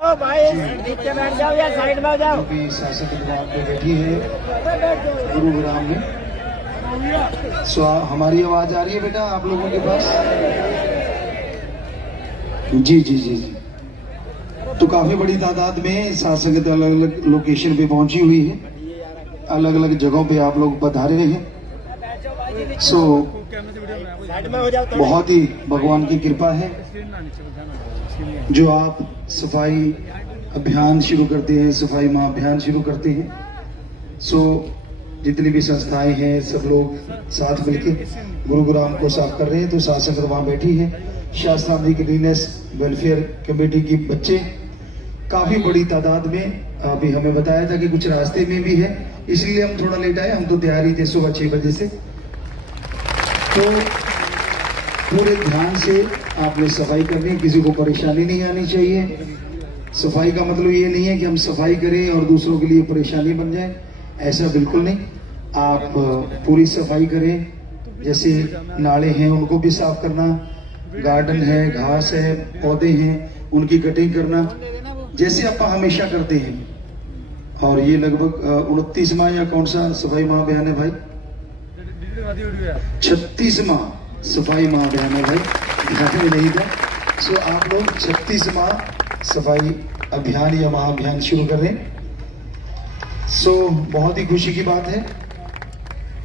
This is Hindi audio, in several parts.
ओ भाई नीचे बैठ जाओ या साइड में जाओ। जो कि शासक विभाग पे बैठी है गुरुग्राम में। हमारी आवाज आ रही है बेटा आप लोगों के पास? जी जी जी जी। तो काफी बड़ी तादाद में शासक अलग अलग लोकेशन पे पहुंची हुई है, अलग अलग जगहों पे आप लोग पधारे हैं। बहुत ही भगवान की कृपा है जो आप सफाई अभियान शुरू करते हैं, सफाई माह अभियान शुरू करते हैं। जितनी भी संस्थाएं हैं सब लोग साथ मिलकर गुरुग्राम को साफ कर रहे हैं। तो शासक वहाँ बैठी है, शासनाधिक क्लीननेस वेलफेयर कमेटी की बच्चे काफी बड़ी तादाद में। अभी हमें बताया था कि कुछ रास्ते में भी है, इसलिए हम थोड़ा लेट आए। हम तो तैयार ही थे सुबह 6 बजे से। तो पूरे ध्यान से आपने सफाई करनी है, किसी को परेशानी नहीं आनी चाहिए। सफाई का मतलब ये नहीं है कि हम सफाई करें और दूसरों के लिए परेशानी बन जाए, ऐसा बिल्कुल नहीं। आप पूरी सफाई करें, जैसे नाले हैं उनको भी साफ करना, गार्डन है, घास है, पौधे हैं, उनकी कटिंग करना जैसे आप हमेशा करते हैं। और ये लगभग 29वां या कौन सा सफाई माह अभियान है भाई? 36वां सफाई माह अभियान है भाई, ध्यान में नहीं था। आप लोग 36वां सफाई अभियान या महाअभियान शुरू कर रहे हैं। बहुत ही खुशी की बात है।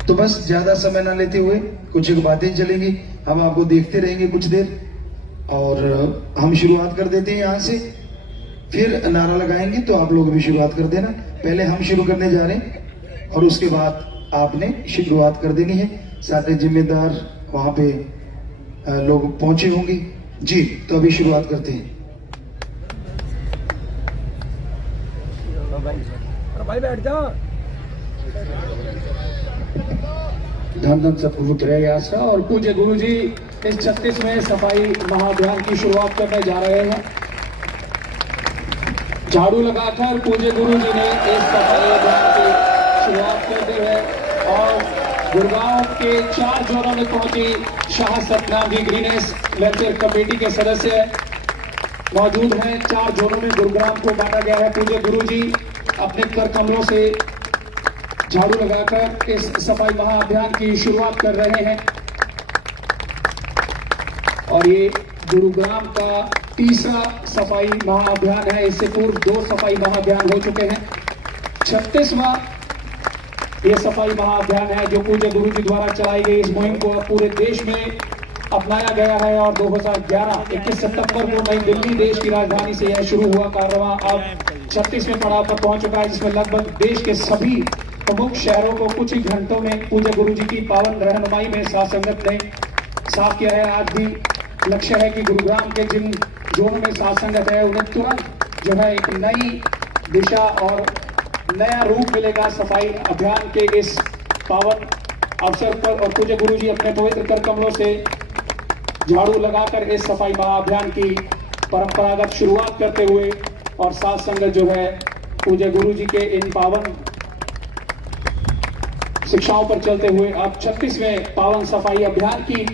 तो बस ज्यादा समय ना लेते हुए कुछ एक बातें चलेंगी, हम आपको देखते रहेंगे कुछ देर और हम शुरुआत कर देते हैं यहाँ से, फिर नारा लगाएंगे तो आप लोग भी शुरुआत कर देना। पहले हम शुरू करने जा रहे हैं और उसके बाद आपने शुरुआत कर देनी है। सारे जिम्मेदार वहां पे लोग पहुंचे होंगे जी। तो अभी शुरुआत करते हैं। भाई बैठ जाओ। धन धन सतगुरु प्रयासा और पूज्य गुरु जी इस 36वें सफाई महाअभियान की शुरुआत करने जा रहे हैं। झाड़ू लगाकर पूज्य गुरु जी ने इस सफाई अभियान की शुरुआत करते हुए और गुड़गांव के 4 जोनों में पहुंची Shah Satnam ji greenish welfare committee के सदस्य मौजूद हैं। 4 जोनों में गुरुग्राम को बांटा गया है। पूज्य गुरु जी अपने कर कमलों से झाड़ू लगाकर इस सफाई महाअभियान की शुरुआत कर रहे हैं और ये गुरुग्राम का तीसरा सफाई महाअभियान है। इससे पूर्व 2 सफाई महाअभियान हो चुके हैं। 36वां ये सफाई महाअभियान है जो पूज्य गुरु जी द्वारा चलाई गई इस मुहिम को पूरे देश में अपनाया गया है और 2011 21 सितंबर को नई दिल्ली देश की राजधानी से यह शुरू हुआ कार्यक्रम अब 36वें पड़ाव पर पहुंच चुका है, जिसमें लगभग देश के सभी प्रमुख शहरों को कुछ ही घंटों में पूज्य गुरु जी की पावन रहनुमाई में साथ संगत ने साफ किया है। आज भी लक्ष्य है कि गुरुग्राम के जिन जोनों में साथ संगत है उन्हें तुरंत जो है एक नई दिशा और नया रूप मिलेगा सफाई अभियान के इस पावन अवसर पर। और पूज्य गुरु जी अपने पवित्र कर कमलों से झाड़ू लगाकर इस सफाई महाअभियान की परंपरागत शुरुआत करते हुए और साथ संगत जो है पूज्य गुरु जी के इन पावन शिक्षाओं पर चलते हुए अब 36वें पावन सफाई अभियान की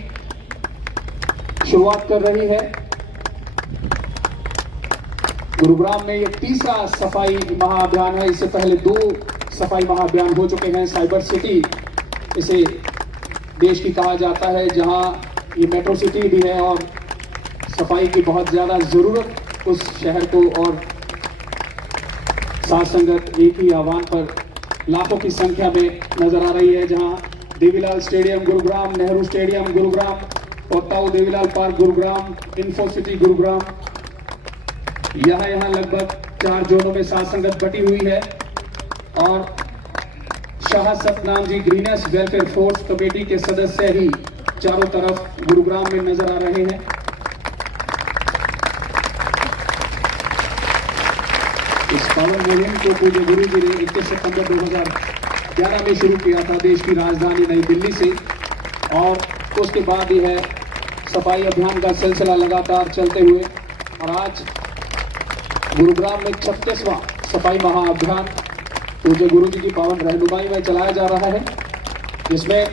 शुरुआत कर रही है। गुरुग्राम में ये तीसरा सफाई महाअभियान है। इससे पहले 2 सफाई महाअभियान हो चुके हैं। साइबर सिटी इसे देश की कहा जाता है, जहां ये मेट्रो सिटी भी है और सफाई की बहुत ज्यादा जरूरत उस शहर को। और साथ संगत एक ही आह्वान पर लाखों की संख्या में नजर आ रही है, जहां देवीलाल स्टेडियम गुरुग्राम, नेहरू स्टेडियम गुरुग्राम और ताऊ Devilal park Gurugram, info city Gurugram, यहाँ लगभग 4 जोनों में साथ संगत बटी हुई है। और Shah Satnam ji greenish welfare force committee के सदस्य ही चारों तरफ गुरुग्राम में नजर आ रहे हैं। इस पावन मुहिम को पूज्य गुरु जी ने 21 सितंबर 2011 में शुरू किया था देश की राजधानी नई दिल्ली से और उसके बाद ही है सफाई अभियान का सिलसिला लगातार चलते हुए और आज गुरुग्राम में 36वां सफाई महाअभियान पूज्य गुरु जी की पावन रहनुमाई में चलाया जा रहा है, जिसमें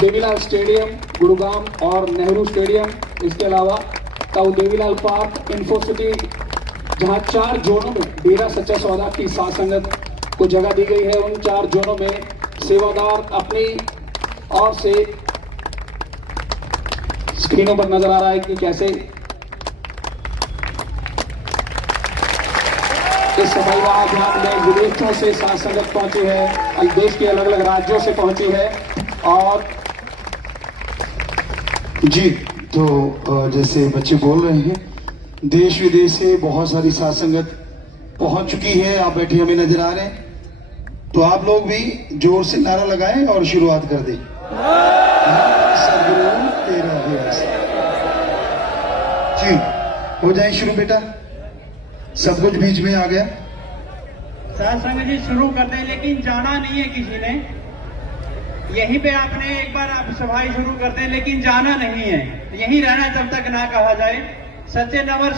देवीलाल स्टेडियम गुरुग्राम और नेहरू स्टेडियम, इसके अलावा ताऊ देवीलाल पार्क, इन्फो सिटी जहां 4 जोनों में डेरा सच्चा सौदा की साथ संगत को जगह दी गई है। उन 4 जोनों में सेवादार अपनी ओर से स्क्रीनों पर नजर आ रहा है कि कैसे इस सफाई महाअभियान में विदेशों से साथ संगत पहुंची है, देश के अलग अलग राज्यों से पहुंची है। और जी, तो जैसे बच्चे बोल रहे हैं, देश विदेश से बहुत सारी साथ संगत पहुंच चुकी है। आप बैठे हमें नजर आ रहे हैं, तो आप लोग भी जोर से नारा लगाएं और शुरुआत कर दें। सद्गुरु तेरा दिवस। जी, हो जाए शुरू बेटा। सब कुछ बीच में आ गया। साथ संगत जी शुरू कर दें, लेकिन जाना नहीं है किसी ने। यहीं पे आपने एक बार आप सफाई शुरू कर दें, लेकिन जाना नहीं है, यहीं रहना जब तक ना कहा जाए। सच्चे नंबर